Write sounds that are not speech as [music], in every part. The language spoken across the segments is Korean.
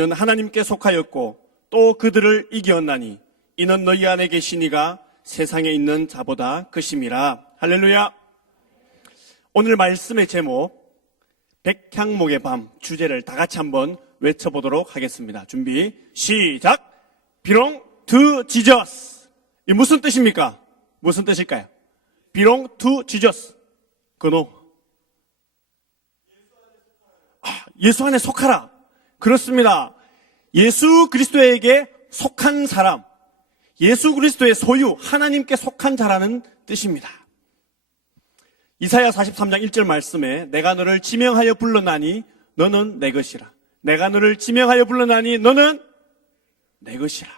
는 하나님께 속하였고 또 그들을 이기었나니 이는 너희 안에 계시니가 세상에 있는 자보다 크심이라. 할렐루야. 오늘 말씀의 제목 백향목의 밤 주제를 다 같이 한번 외쳐보도록 하겠습니다. 준비 시작! 비롱 투 지저스! 이 무슨 뜻입니까? 무슨 뜻일까요? 비롱 투 지저스. 그노 아, 예수 안에 속하라 그렇습니다. 예수 그리스도에게 속한 사람, 예수 그리스도의 소유, 하나님께 속한 자라는 뜻입니다. 이사야 43장 1절 말씀에 내가 너를 지명하여 불러나니 너는 내 것이라. 내가 너를 지명하여 불러나니 너는 내 것이라.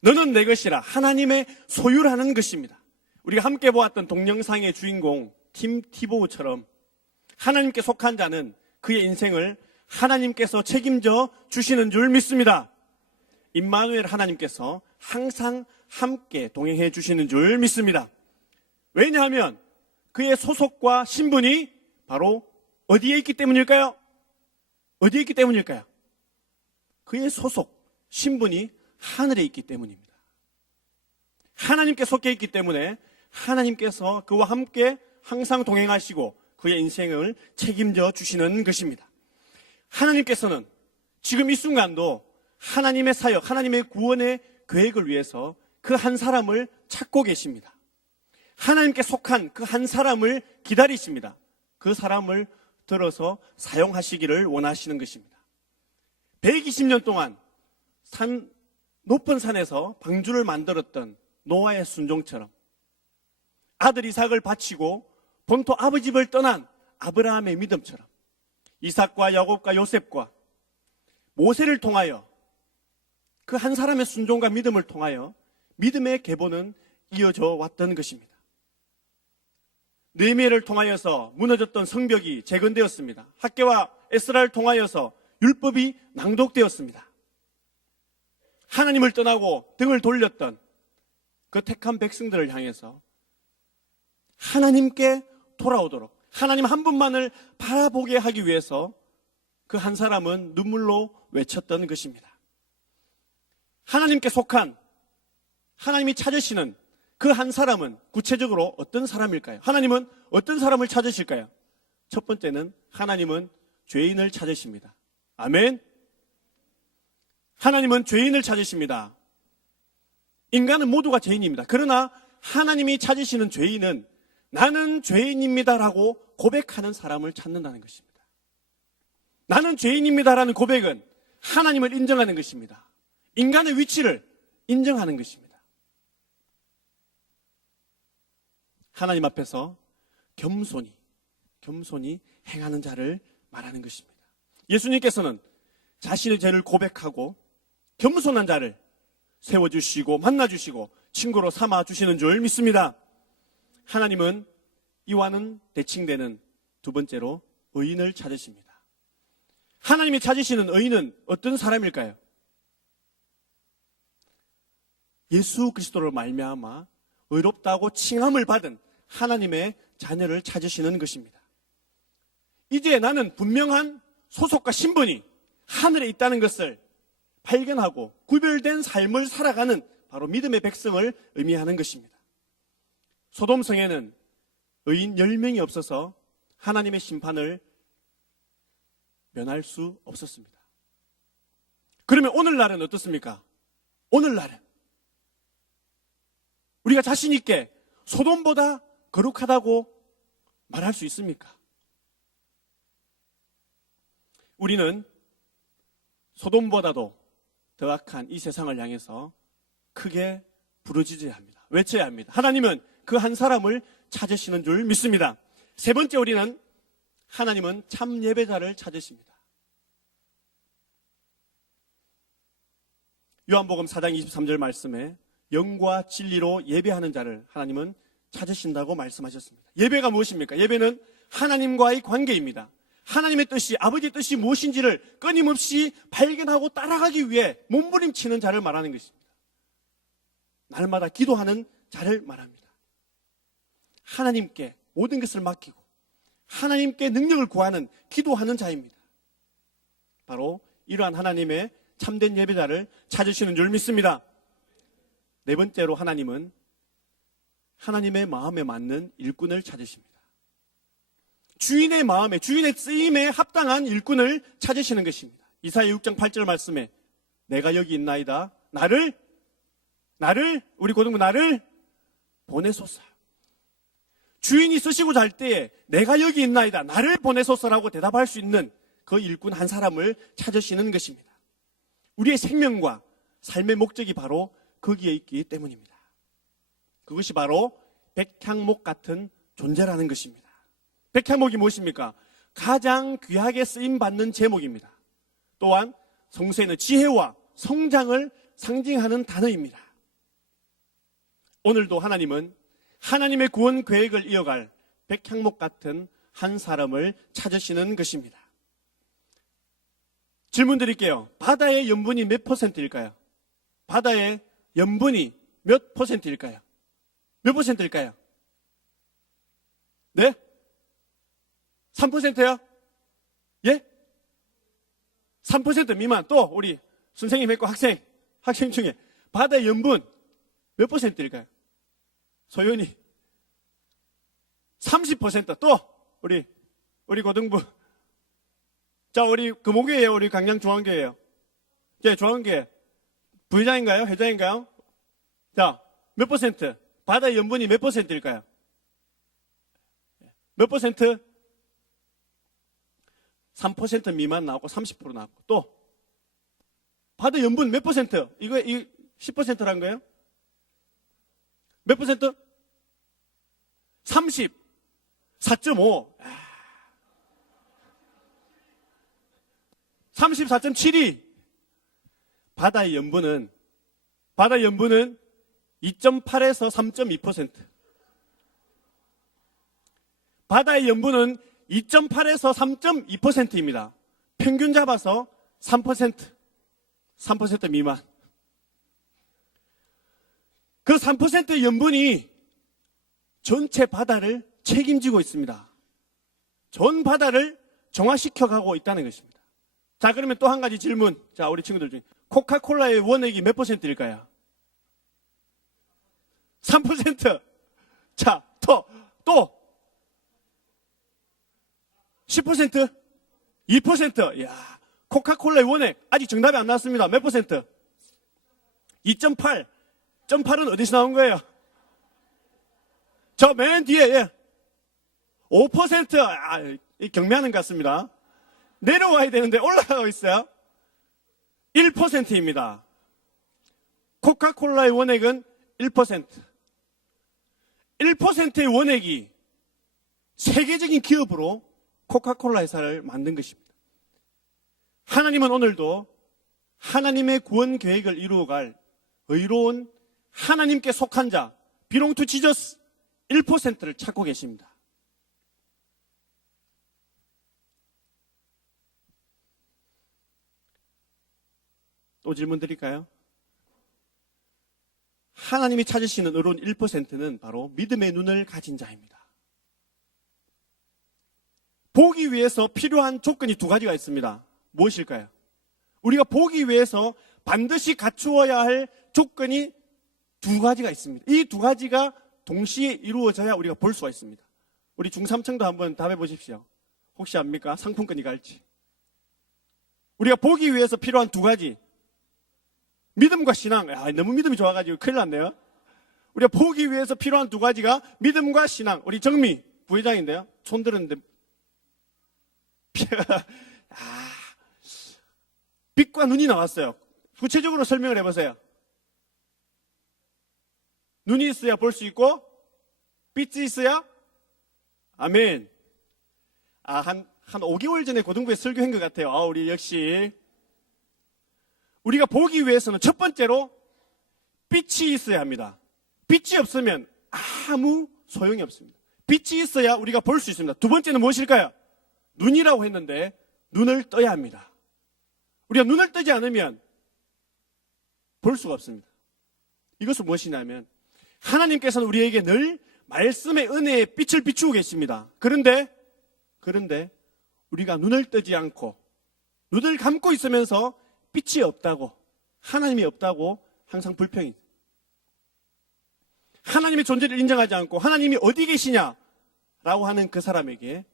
너는 내 것이라. 하나님의 소유라는 것입니다. 우리가 함께 보았던 동영상의 주인공 팀 티보우처럼 하나님께 속한 자는 그의 인생을 하나님께서 책임져 주시는 줄 믿습니다. 임마누엘 하나님께서 항상 함께 동행해 주시는 줄 믿습니다. 왜냐하면 그의 소속과 신분이 바로 어디에 있기 때문일까요? 어디에 있기 때문일까요? 그의 소속, 신분이 하늘에 있기 때문입니다. 하나님께 속해 있기 때문에 하나님께서 그와 함께 항상 동행하시고 그의 인생을 책임져 주시는 것입니다. 하나님께서는 지금 이 순간도 하나님의 사역, 하나님의 구원의 계획을 위해서 그 한 사람을 찾고 계십니다. 하나님께 속한 그 한 사람을 기다리십니다. 그 사람을 들어서 사용하시기를 원하시는 것입니다. 120년 동안 산, 높은 산에서 방주를 만들었던 노아의 순종처럼 아들 이삭을 바치고 본토 아버지 집을 떠난 아브라함의 믿음처럼 이삭과 야곱과 요셉과 모세를 통하여 그 한 사람의 순종과 믿음을 통하여 믿음의 계보는 이어져 왔던 것입니다. 느헤미야를 통하여서 무너졌던 성벽이 재건되었습니다. 학계와 에스라를 통하여서 율법이 낭독되었습니다. 하나님을 떠나고 등을 돌렸던 그 택한 백성들을 향해서 하나님께 돌아오도록 하나님 한 분만을 바라보게 하기 위해서 그 한 사람은 눈물로 외쳤던 것입니다. 하나님께 속한 하나님이 찾으시는 그 한 사람은 구체적으로 어떤 사람일까요? 하나님은 어떤 사람을 찾으실까요? 첫 번째는 하나님은 죄인을 찾으십니다. 아멘. 하나님은 죄인을 찾으십니다. 인간은 모두가 죄인입니다. 그러나 하나님이 찾으시는 죄인은 나는 죄인입니다라고 고백하는 사람을 찾는다는 것입니다. 나는 죄인입니다라는 고백은 하나님을 인정하는 것입니다. 인간의 위치를 인정하는 것입니다. 하나님 앞에서 겸손히, 겸손히 행하는 자를 말하는 것입니다. 예수님께서는 자신의 죄를 고백하고 겸손한 자를 세워주시고 만나주시고 친구로 삼아주시는 줄 믿습니다. 하나님은 이와는 대칭되는 두 번째로 의인을 찾으십니다. 하나님이 찾으시는 의인은 어떤 사람일까요? 예수 그리스도를 말미암아 의롭다고 칭함을 받은 하나님의 자녀를 찾으시는 것입니다. 이제 나는 분명한 소속과 신분이 하늘에 있다는 것을 발견하고 구별된 삶을 살아가는 바로 믿음의 백성을 의미하는 것입니다. 소돔성에는 의인 10명이 없어서 하나님의 심판을 면할 수 없었습니다. 그러면 오늘날은 어떻습니까? 오늘날은 우리가 자신있게 소돔보다 거룩하다고 말할 수 있습니까? 우리는 소돔보다도 더 악한 이 세상을 향해서 크게 부르짖어야 합니다. 외쳐야 합니다. 하나님은 그 한 사람을 찾으시는 줄 믿습니다. 세 번째 우리는 하나님은 참 예배자를 찾으십니다. 요한복음 4장 23절 말씀에 영과 진리로 예배하는 자를 하나님은 찾으신다고 말씀하셨습니다. 예배가 무엇입니까? 예배는 하나님과의 관계입니다. 하나님의 뜻이, 아버지의 뜻이 무엇인지를 끊임없이 발견하고 따라가기 위해 몸부림치는 자를 말하는 것입니다. 날마다 기도하는 자를 말합니다. 하나님께 모든 것을 맡기고 하나님께 능력을 구하는 기도하는 자입니다. 바로 이러한 하나님의 참된 예배자를 찾으시는 줄 믿습니다. 네 번째로 하나님은 하나님의 마음에 맞는 일꾼을 찾으십니다. 주인의 마음에, 주인의 쓰임에 합당한 일꾼을 찾으시는 것입니다. 이사야 6장 8절 말씀에 내가 여기 있나이다. 나를, 나를, 우리 고등부 나를 보내소서. 주인이 쓰시고 잘 때에 내가 여기 있나이다. 나를 보내소서라고 대답할 수 있는 그 일꾼 한 사람을 찾으시는 것입니다. 우리의 생명과 삶의 목적이 바로 거기에 있기 때문입니다. 그것이 바로 백향목 같은 존재라는 것입니다. 백향목이 무엇입니까? 가장 귀하게 쓰임 받는 제목입니다. 또한 성서에는 지혜와 성장을 상징하는 단어입니다. 오늘도 하나님은 하나님의 구원 계획을 이어갈 백향목 같은 한 사람을 찾으시는 것입니다. 질문 드릴게요. 바다의 염분이 몇 퍼센트일까요? 바다의 염분이 몇 퍼센트일까요? 몇 퍼센트일까요? 네? 3%요? 예? 3% 미만. 또 우리 선생님 했고 학생, 학생 중에 바다의 염분 몇 퍼센트일까요? 소연이 30%또 우리 우리 고등부. 자 우리 금호교예요. 우리 강양 중앙교예요. 예 중앙교회. 부회장인가요? 회장인가요? 자 몇 퍼센트? 바다의 염분이 몇 퍼센트일까요? 몇 퍼센트? 3% 미만 나오고 30% 나왔고 또. 바다 염분 몇 퍼센트? 이거 이 10%란 거예요 몇 퍼센트? 30, 4.5. 34.72. 바다의 염분은, 바다의 염분은 2.8에서 3.2%. 바다의 염분은 2.8에서 3.2%입니다. 평균 잡아서 3%, 3% 미만. 그 3%의 염분이 전체 바다를 책임지고 있습니다. 전 바다를 정화시켜 가고 있다는 것입니다. 자, 그러면 또 한 가지 질문. 자, 우리 친구들 중에. 코카콜라의 원액이 몇 퍼센트일까요? 3%. 자, 또, 또. 10%? 2%? 이야, 코카콜라의 원액. 아직 정답이 안 나왔습니다. 몇 퍼센트? 2.8. 2.8은 어디서 나온 거예요? 저 맨 뒤에, 예. 5%, 아, 경매하는 것 같습니다. 내려와야 되는데 올라가고 있어요. 1%입니다. 코카콜라의 원액은 1%. 1%의 원액이 세계적인 기업으로 코카콜라 회사를 만든 것입니다. 하나님은 오늘도 하나님의 구원 계획을 이루어갈 의로운 하나님께 속한 자, 비롱 투 지저스 1%를 찾고 계십니다. 또 질문 드릴까요? 하나님이 찾으시는 의로운 1%는 바로 믿음의 눈을 가진 자입니다. 보기 위해서 필요한 조건이 두 가지가 있습니다. 무엇일까요? 우리가 보기 위해서 반드시 갖추어야 할 조건이 두 가지가 있습니다. 이 두 가지가 동시에 이루어져야 우리가 볼 수가 있습니다. 우리 중삼층도 한번 답해 보십시오. 혹시 압니까? 상품권이 갈지. 우리가 보기 위해서 필요한 두 가지. 믿음과 신앙. 아, 너무 믿음이 좋아가지고 큰일 났네요. 우리가 보기 위해서 필요한 두 가지가 믿음과 신앙. 우리 정미 부회장인데요. 손 들었는데. [laughs] 아, 빛과 눈이 나왔어요. 구체적으로 설명을 해보세요. 눈이 있어야 볼 수 있고, 빛이 있어야, 아멘. 아, 한, 한 5개월 전에 고등부에 설교한 것 같아요. 아, 우리 역시. 우리가 보기 위해서는 첫 번째로 빛이 있어야 합니다. 빛이 없으면 아무 소용이 없습니다. 빛이 있어야 우리가 볼 수 있습니다. 두 번째는 무엇일까요? 눈이라고 했는데, 눈을 떠야 합니다. 우리가 눈을 뜨지 않으면 볼 수가 없습니다. 이것은 무엇이냐면, 하나님께서는 우리에게 늘 말씀의 은혜의 빛을 비추고 계십니다. 그런데, 그런데, 우리가 눈을 뜨지 않고 눈을 감고 있으면서 빛이 없다고, 하나님이 없다고 항상 불평이. 하나님의 존재를 인정하지 않고 하나님이 어디 계시냐라고 하는 그 사람에게?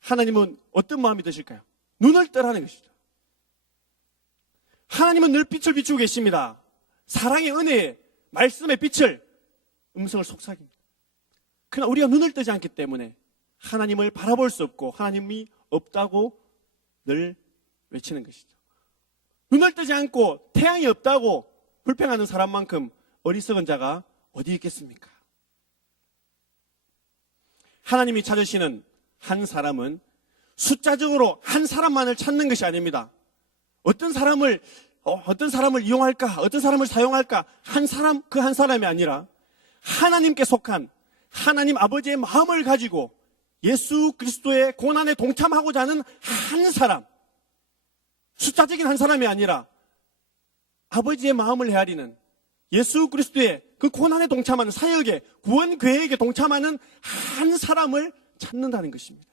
하나님은 어떤 마음이 드실까요? 눈을 떠라는 것이죠. 하나님은 늘 빛을 비추고 계십니다. 사랑의 은혜, 말씀의 빛을 음성을 속삭입니다. 그러나 우리가 눈을 뜨지 않기 때문에 하나님을 바라볼 수 없고 하나님이 없다고 늘 외치는 것이죠. 눈을 뜨지 않고 태양이 없다고 불평하는 사람만큼 어리석은 자가 어디 있겠습니까? 하나님이 찾으시는 한 사람은 숫자적으로 한 사람만을 찾는 것이 아닙니다. 어떤 사람을 어, 떤 사람을 이용할까? 어떤 사람을 사용할까? 한 사람 그 한 사람이 아니라 하나님께 속한 하나님 아버지의 마음을 가지고 예수 그리스도의 고난에 동참하고자 하는 한 사람. 숫자적인 한 사람이 아니라 아버지의 마음을 헤아리는 예수 그리스도의 그 고난에 동참하는 사역에 구원 계획에 동참하는 한 사람을 찾는다는 것입니다.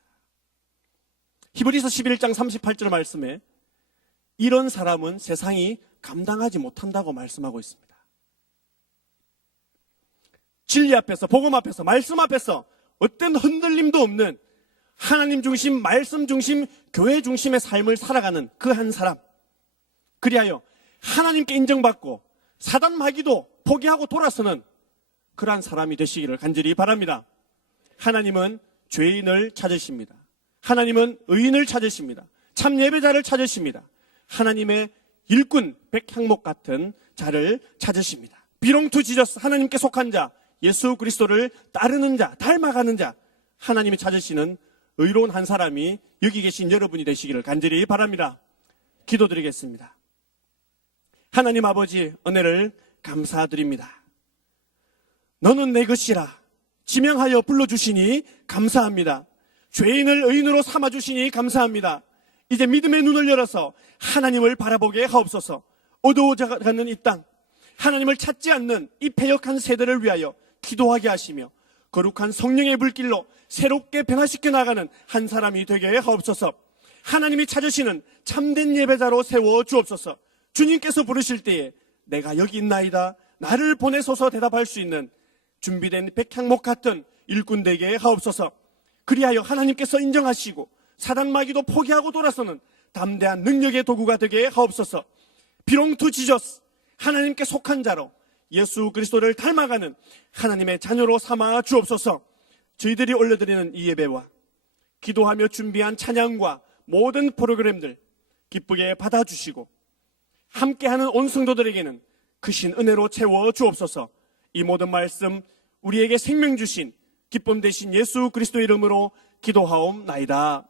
히브리서 11장 38절 말씀에 이런 사람은 세상이 감당하지 못한다고 말씀하고 있습니다. 진리 앞에서, 복음 앞에서, 말씀 앞에서 어떤 흔들림도 없는 하나님 중심, 말씀 중심, 교회 중심의 삶을 살아가는 그 한 사람. 그리하여 하나님께 인정받고 사단 마귀도 포기하고 돌아서는 그러한 사람이 되시기를 간절히 바랍니다. 하나님은 죄인을 찾으십니다. 하나님은 의인을 찾으십니다. 참 예배자를 찾으십니다. 하나님의 일꾼 백향목 같은 자를 찾으십니다. 비롱투 지저스 하나님께 속한 자, 예수 그리스도를 따르는 자, 닮아가는 자, 하나님이 찾으시는 의로운 한 사람이 여기 계신 여러분이 되시기를 간절히 바랍니다. 기도드리겠습니다. 하나님 아버지 은혜를 감사드립니다. 너는 내 것이라 지명하여 불러주시니 감사합니다. 죄인을 의인으로 삼아주시니 감사합니다. 이제 믿음의 눈을 열어서 하나님을 바라보게 하옵소서. 어두워져가는 이 땅, 하나님을 찾지 않는 이 패역한 세대를 위하여 기도하게 하시며 거룩한 성령의 불길로 새롭게 변화시켜 나가는 한 사람이 되게 하옵소서. 하나님이 찾으시는 참된 예배자로 세워 주옵소서. 주님께서 부르실 때에 내가 여기 있나이다. 나를 보내소서 대답할 수 있는 준비된 백향목 같은 일꾼 되게 하옵소서. 그리하여 하나님께서 인정하시고 사단마귀도 포기하고 돌아서는 담대한 능력의 도구가 되게 하옵소서. 비롱투 지저스 하나님께 속한 자로 예수 그리스도를 닮아가는 하나님의 자녀로 삼아 주옵소서. 저희들이 올려드리는 이 예배와 기도하며 준비한 찬양과 모든 프로그램들 기쁘게 받아주시고 함께하는 온 성도들에게는 크신 은혜로 채워 주옵소서. 이 모든 말씀 우리에게 생명 주신 기쁨 되신 예수 그리스도 이름으로 기도하옵나이다.